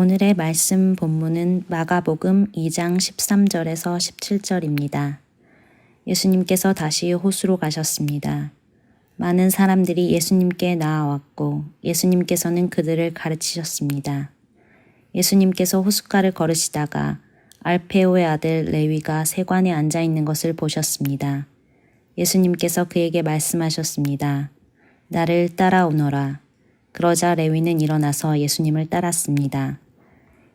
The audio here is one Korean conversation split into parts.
오늘의 말씀 본문은 마가복음 2장 13절에서 17절입니다. 예수님께서 다시 호수로 가셨습니다. 많은 사람들이 예수님께 나아왔고 예수님께서는 그들을 가르치셨습니다. 예수님께서 호숫가를 걸으시다가 알페오의 아들 레위가 세관에 앉아 있는 것을 보셨습니다. 예수님께서 그에게 말씀하셨습니다. 나를 따라오너라. 그러자 레위는 일어나서 예수님을 따랐습니다.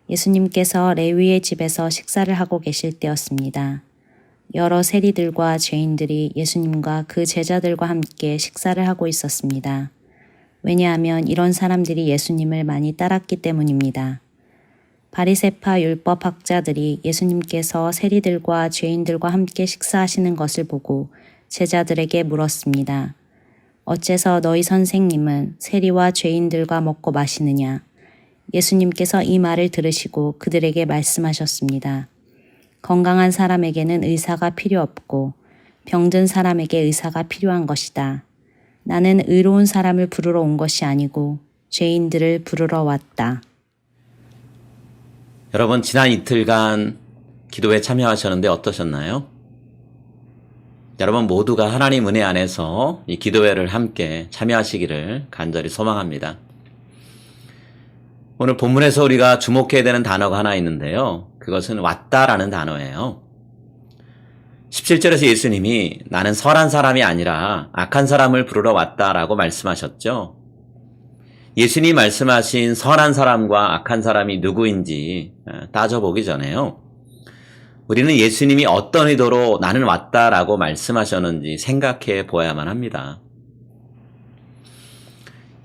예수님께서 레위의 집에서 식사를 하고 계실 때였습니다. 여러 세리들과 죄인들이 예수님과 그 제자들과 함께 식사를 하고 있었습니다. 왜냐하면 이런 사람들이 예수님을 많이 따랐기 때문입니다. 바리새파 율법학자들이 예수님께서 세리들과 죄인들과 함께 식사하시는 것을 보고 제자들에게 물었습니다. 어째서 너희 선생님은 세리와 죄인들과 먹고 마시느냐? 예수님께서 이 말을 들으시고 그들에게 말씀하셨습니다. 건강한 사람에게는 의사가 필요 없고 병든 사람에게 의사가 필요한 것이다. 나는 의로운 사람을 부르러 온 것이 아니고 죄인들을 부르러 왔다. 여러분, 지난 이틀간 기도에 참여하셨는데 어떠셨나요? 여러분 모두가 하나님 은혜 안에서 이 기도회를 함께 참여하시기를 간절히 소망합니다. 오늘 본문에서 우리가 주목해야 되는 단어가 하나 있는데요. 그것은 왔다라는 단어예요. 17절에서 예수님이 나는 선한 사람이 아니라 악한 사람을 부르러 왔다라고 말씀하셨죠. 예수님이 말씀하신 선한 사람과 악한 사람이 누구인지 따져보기 전에요. 우리는 예수님이 어떤 의도로 나는 왔다라고 말씀하셨는지 생각해 보아야만 합니다.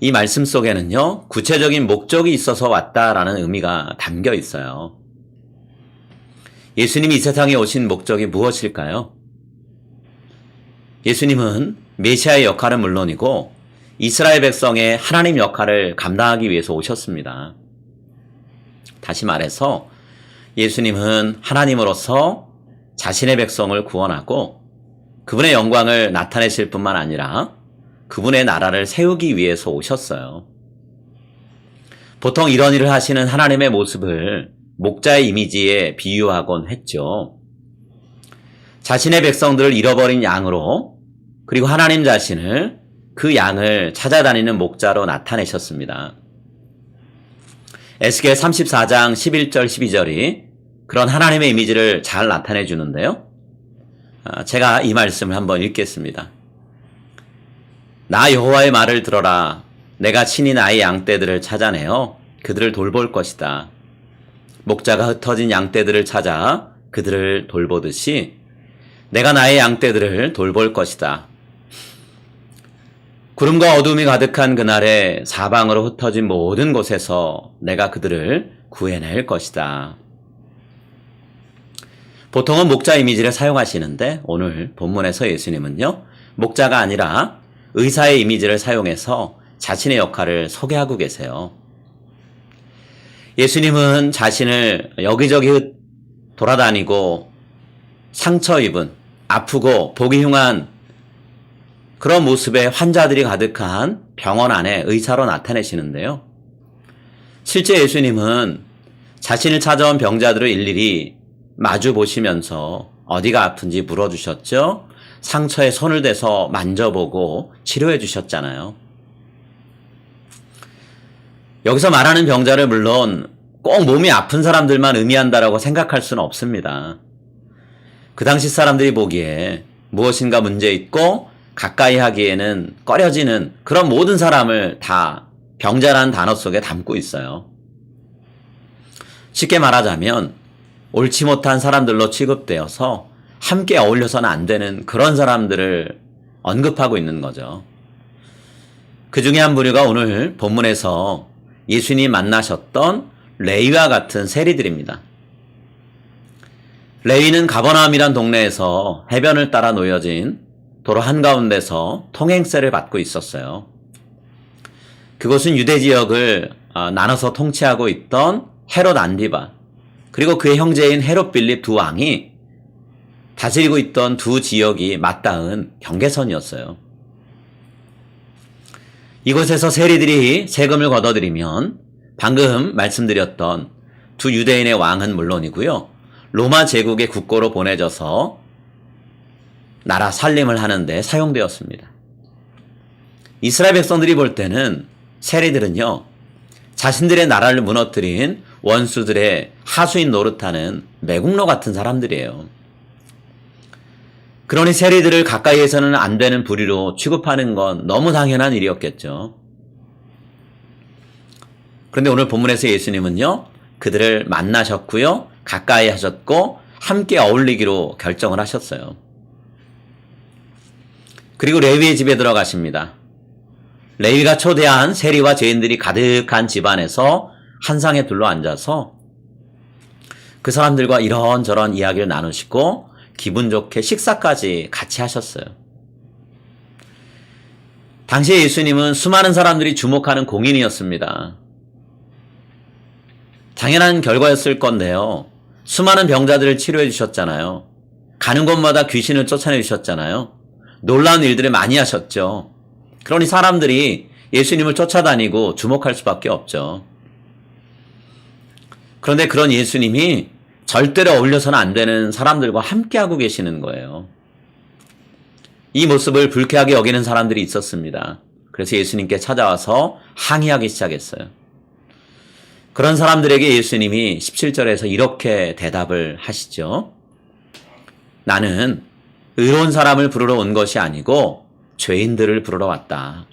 이 말씀 속에는요, 구체적인 목적이 있어서 왔다라는 의미가 담겨 있어요. 예수님이 이 세상에 오신 목적이 무엇일까요? 예수님은 메시아의 역할은 물론이고 이스라엘 백성의 하나님 역할을 감당하기 위해서 오셨습니다. 다시 말해서 예수님은 하나님으로서 자신의 백성을 구원하고 그분의 영광을 나타내실 뿐만 아니라 그분의 나라를 세우기 위해서 오셨어요. 보통 이런 일을 하시는 하나님의 모습을 목자의 이미지에 비유하곤 했죠. 자신의 백성들을 잃어버린 양으로, 그리고 하나님 자신을 그 양을 찾아다니는 목자로 나타내셨습니다. 에스겔 34장 11절 12절이 그런 하나님의 이미지를 잘 나타내 주는데요. 제가 이 말씀을 한번 읽겠습니다. 나 여호와의 말을 들어라. 내가 친히 나의 양떼들을 찾아내어 그들을 돌볼 것이다. 목자가 흩어진 양떼들을 찾아 그들을 돌보듯이 내가 나의 양떼들을 돌볼 것이다. 구름과 어둠이 가득한 그날에 사방으로 흩어진 모든 곳에서 내가 그들을 구해낼 것이다. 보통은 목자 이미지를 사용하시는데 오늘 본문에서 예수님은요, 목자가 아니라 의사의 이미지를 사용해서 자신의 역할을 소개하고 계세요. 예수님은 자신을 여기저기 돌아다니고 상처 입은, 아프고 보기 흉한 그런 모습의 환자들이 가득한 병원 안에 의사로 나타내시는데요. 실제 예수님은 자신을 찾아온 병자들을 일일이 마주 보시면서 어디가 아픈지 물어주셨죠. 상처에 손을 대서 만져보고 치료해 주셨잖아요. 여기서 말하는 병자를 물론 꼭 몸이 아픈 사람들만 의미한다라고 생각할 수는 없습니다. 그 당시 사람들이 보기에 무엇인가 문제 있고 가까이 하기에는 꺼려지는 그런 모든 사람을 다 병자라는 단어 속에 담고 있어요. 쉽게 말하자면 옳지 못한 사람들로 취급되어서 함께 어울려서는 안 되는 그런 사람들을 언급하고 있는 거죠. 그 중에 한 부류가 오늘 본문에서 예수님이 만나셨던 레위와 같은 세리들입니다. 레위는 가버나움이란 동네에서 해변을 따라 놓여진 도로 한가운데서 통행세를 받고 있었어요. 그곳은 유대 지역을 나눠서 통치하고 있던 헤롯 안디바, 그리고 그의 형제인 헤롯 빌립 두 왕이 다스리고 있던 두 지역이 맞닿은 경계선이었어요. 이곳에서 세리들이 세금을 걷어들이면 방금 말씀드렸던 두 유대인의 왕은 물론이고요. 로마 제국의 국고로 보내져서 나라 살림을 하는데 사용되었습니다. 이스라엘 백성들이 볼 때는 세리들은요, 자신들의 나라를 무너뜨린 원수들의 하수인 노릇하는 매국노 같은 사람들이에요. 그러니 세리들을 가까이에서는 안 되는 부류로 취급하는 건 너무 당연한 일이었겠죠. 그런데 오늘 본문에서 예수님은요, 그들을 만나셨고요, 가까이 하셨고 함께 어울리기로 결정을 하셨어요. 그리고 레위의 집에 들어가십니다. 레위가 초대한 세리와 죄인들이 가득한 집안에서 한 상에 둘러앉아서 그 사람들과 이런저런 이야기를 나누시고 기분 좋게 식사까지 같이 하셨어요. 당시에 예수님은 수많은 사람들이 주목하는 공인이었습니다. 당연한 결과였을 건데요. 수많은 병자들을 치료해 주셨잖아요. 가는 곳마다 귀신을 쫓아내 주셨잖아요. 놀라운 일들을 많이 하셨죠. 그러니 사람들이 예수님을 쫓아다니고 주목할 수밖에 없죠. 그런데 그런 예수님이 절대로 어울려서는 안 되는 사람들과 함께하고 계시는 거예요. 이 모습을 불쾌하게 여기는 사람들이 있었습니다. 그래서 예수님께 찾아와서 항의하기 시작했어요. 그런 사람들에게 예수님이 17절에서 이렇게 대답을 하시죠. 나는 의로운 사람을 부르러 온 것이 아니고 죄인들을 부르러 왔다.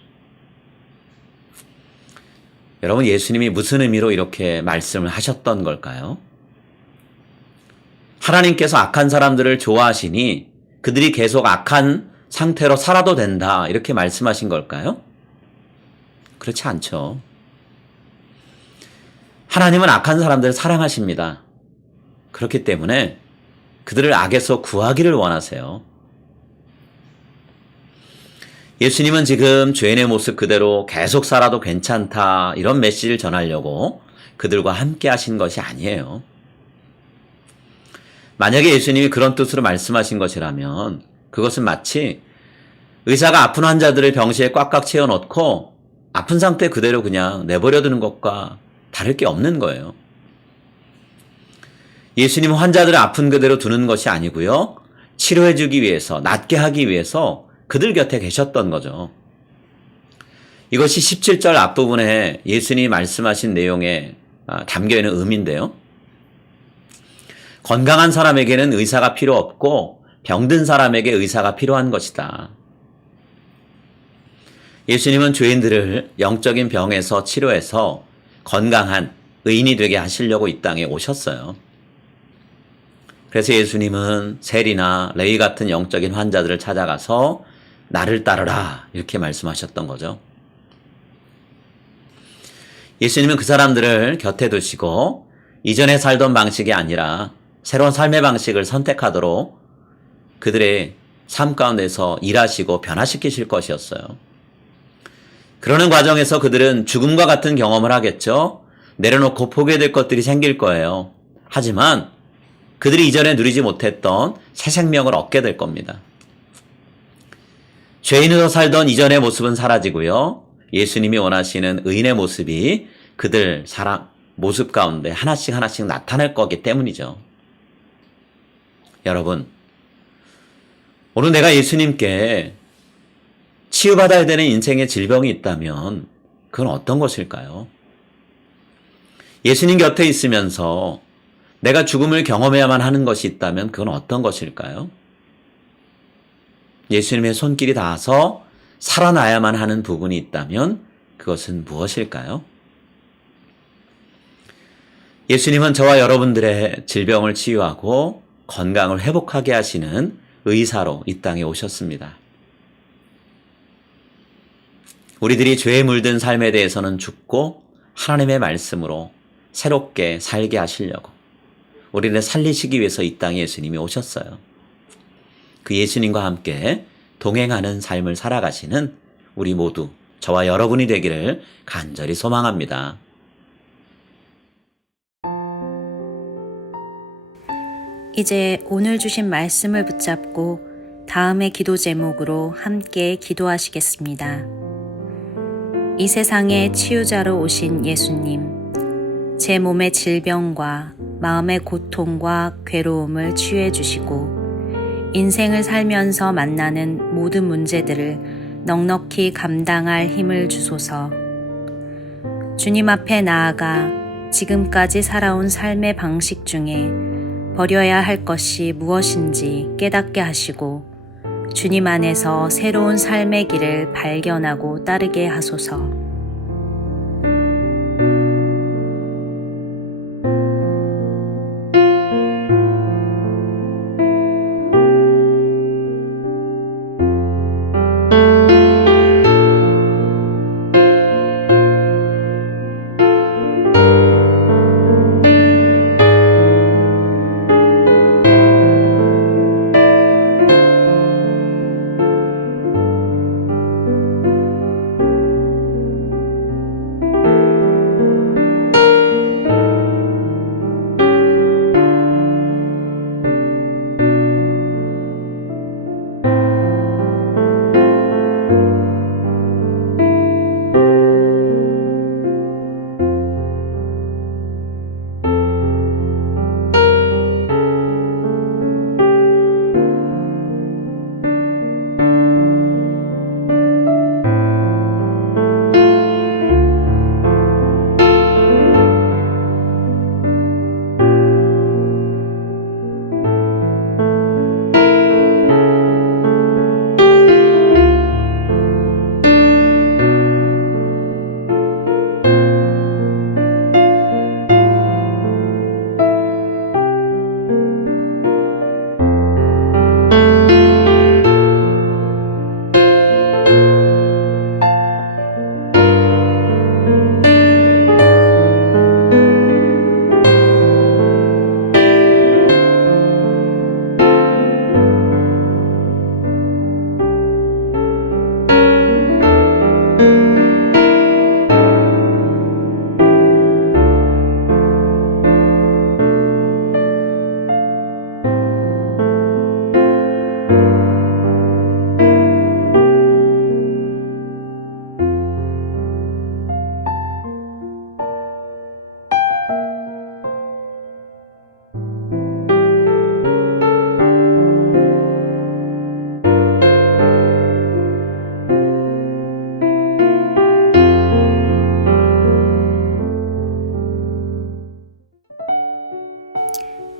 여러분, 예수님이 무슨 의미로 이렇게 말씀을 하셨던 걸까요? 하나님께서 악한 사람들을 좋아하시니 그들이 계속 악한 상태로 살아도 된다, 이렇게 말씀하신 걸까요? 그렇지 않죠. 하나님은 악한 사람들을 사랑하십니다. 그렇기 때문에 그들을 악에서 구하기를 원하세요. 예수님은 지금 죄인의 모습 그대로 계속 살아도 괜찮다, 이런 메시지를 전하려고 그들과 함께 하신 것이 아니에요. 만약에 예수님이 그런 뜻으로 말씀하신 것이라면 그것은 마치 의사가 아픈 환자들을 병실에 꽉꽉 채워넣고 아픈 상태 그대로 그냥 내버려 두는 것과 다를 게 없는 거예요. 예수님은 환자들을 아픈 그대로 두는 것이 아니고요. 치료해주기 위해서, 낫게 하기 위해서 그들 곁에 계셨던 거죠. 이것이 17절 앞부분에 예수님이 말씀하신 내용에 담겨있는 의미인데요. 건강한 사람에게는 의사가 필요 없고 병든 사람에게 의사가 필요한 것이다. 예수님은 죄인들을 영적인 병에서 치료해서 건강한 의인이 되게 하시려고 이 땅에 오셨어요. 그래서 예수님은 세리나 레위 같은 영적인 환자들을 찾아가서 나를 따르라, 이렇게 말씀하셨던 거죠. 예수님은 그 사람들을 곁에 두시고 이전에 살던 방식이 아니라 새로운 삶의 방식을 선택하도록 그들의 삶 가운데서 일하시고 변화시키실 것이었어요. 그러는 과정에서 그들은 죽음과 같은 경험을 하겠죠. 내려놓고 포기될 것들이 생길 거예요. 하지만 그들이 이전에 누리지 못했던 새 생명을 얻게 될 겁니다. 죄인으로 살던 이전의 모습은 사라지고요. 예수님이 원하시는 의인의 모습이 그들 사람 모습 가운데 하나씩 하나씩 나타날 거기 때문이죠. 여러분, 오늘 내가 예수님께 치유받아야 되는 인생의 질병이 있다면 그건 어떤 것일까요? 예수님 곁에 있으면서 내가 죽음을 경험해야만 하는 것이 있다면 그건 어떤 것일까요? 예수님의 손길이 닿아서 살아나야만 하는 부분이 있다면 그것은 무엇일까요? 예수님은 저와 여러분들의 질병을 치유하고 건강을 회복하게 하시는 의사로 이 땅에 오셨습니다. 우리들이 죄에 물든 삶에 대해서는 죽고 하나님의 말씀으로 새롭게 살게 하시려고 우리를 살리시기 위해서 이 땅에 예수님이 오셨어요. 그 예수님과 함께 동행하는 삶을 살아가시는 우리 모두, 저와 여러분이 되기를 간절히 소망합니다. 이제 오늘 주신 말씀을 붙잡고 다음의 기도 제목으로 함께 기도하시겠습니다. 이 세상에 치유자로 오신 예수님, 제 몸의 질병과 마음의 고통과 괴로움을 치유해 주시고 인생을 살면서 만나는 모든 문제들을 넉넉히 감당할 힘을 주소서. 주님 앞에 나아가 지금까지 살아온 삶의 방식 중에 버려야 할 것이 무엇인지 깨닫게 하시고 주님 안에서 새로운 삶의 길을 발견하고 따르게 하소서.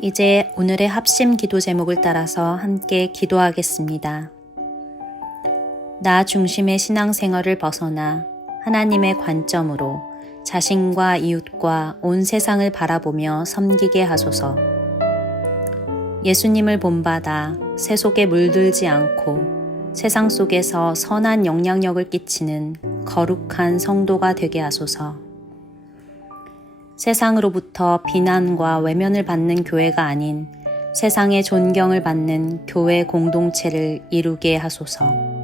이제 오늘의 합심 기도 제목을 따라서 함께 기도하겠습니다. 나 중심의 신앙생활을 벗어나 하나님의 관점으로 자신과 이웃과 온 세상을 바라보며 섬기게 하소서. 예수님을 본받아 세 속에 물들지 않고 세상 속에서 선한 영향력을 끼치는 거룩한 성도가 되게 하소서. 세상으로부터 비난과 외면을 받는 교회가 아닌 세상의 존경을 받는 교회 공동체를 이루게 하소서.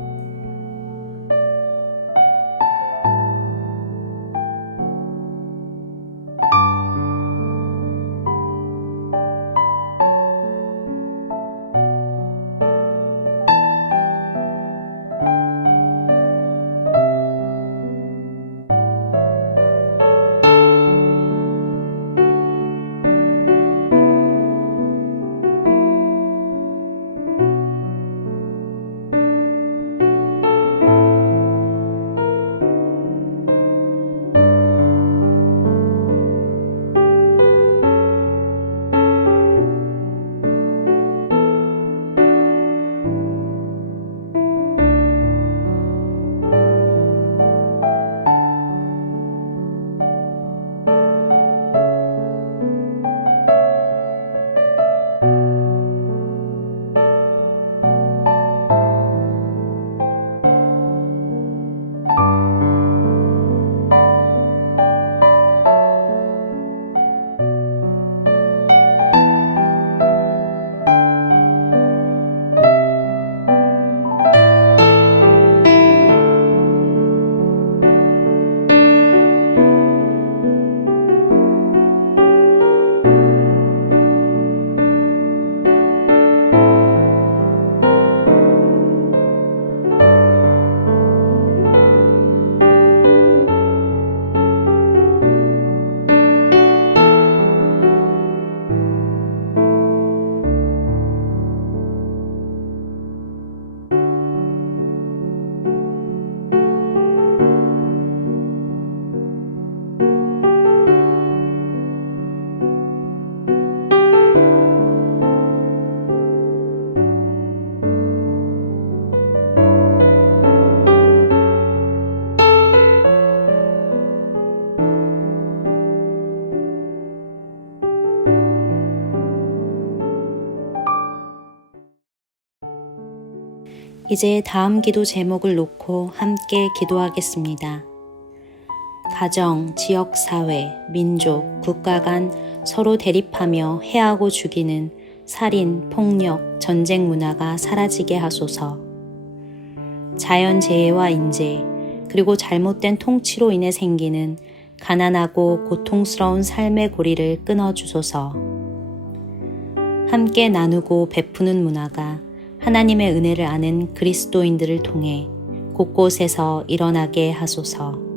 이제 다음 기도 제목을 놓고 함께 기도하겠습니다. 가정, 지역사회, 민족, 국가 간 서로 대립하며 해하고 죽이는 살인, 폭력, 전쟁 문화가 사라지게 하소서. 자연재해와 인재, 그리고 잘못된 통치로 인해 생기는 가난하고 고통스러운 삶의 고리를 끊어주소서. 함께 나누고 베푸는 문화가 하나님의 은혜를 아는 그리스도인들을 통해 곳곳에서 일어나게 하소서.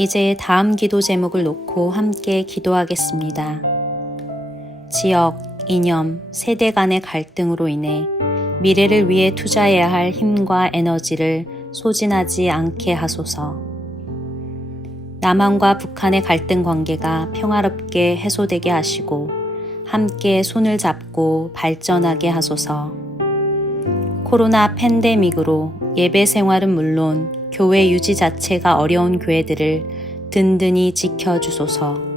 이제 다음 기도 제목을 놓고 함께 기도하겠습니다. 지역, 이념, 세대 간의 갈등으로 인해 미래를 위해 투자해야 할 힘과 에너지를 소진하지 않게 하소서. 남한과 북한의 갈등 관계가 평화롭게 해소되게 하시고 함께 손을 잡고 발전하게 하소서. 코로나 팬데믹으로 예배 생활은 물론 교회 유지 자체가 어려운 교회들을 든든히 지켜주소서.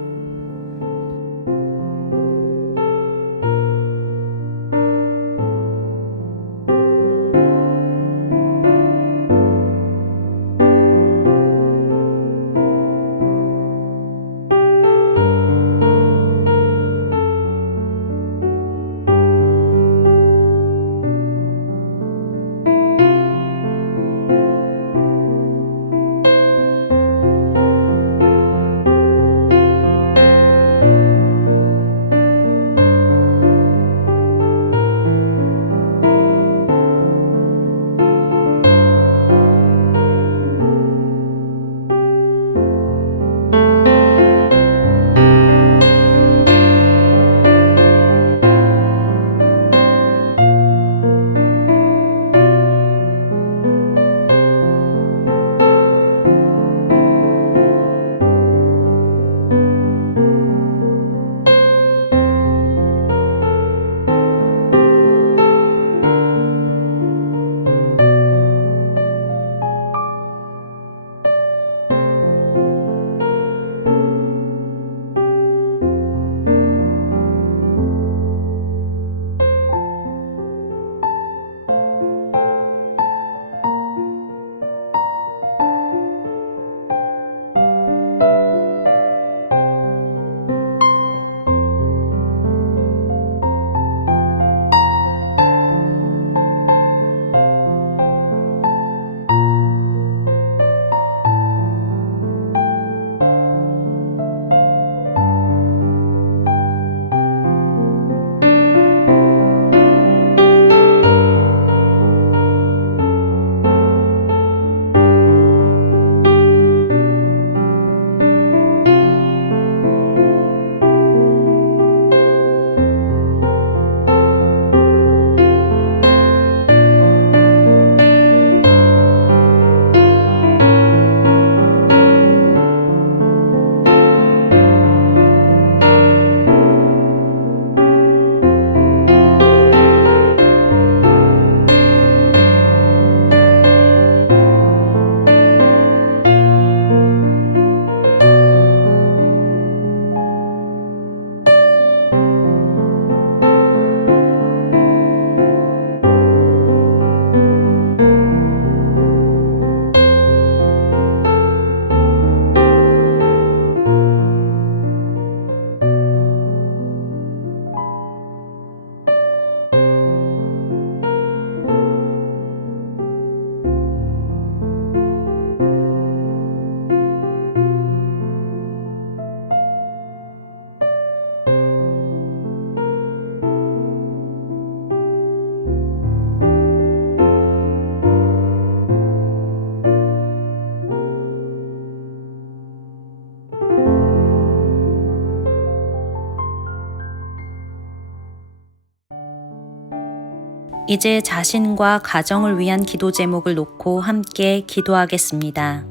이제 자신과 가정을 위한 기도 제목을 놓고 함께 기도하겠습니다.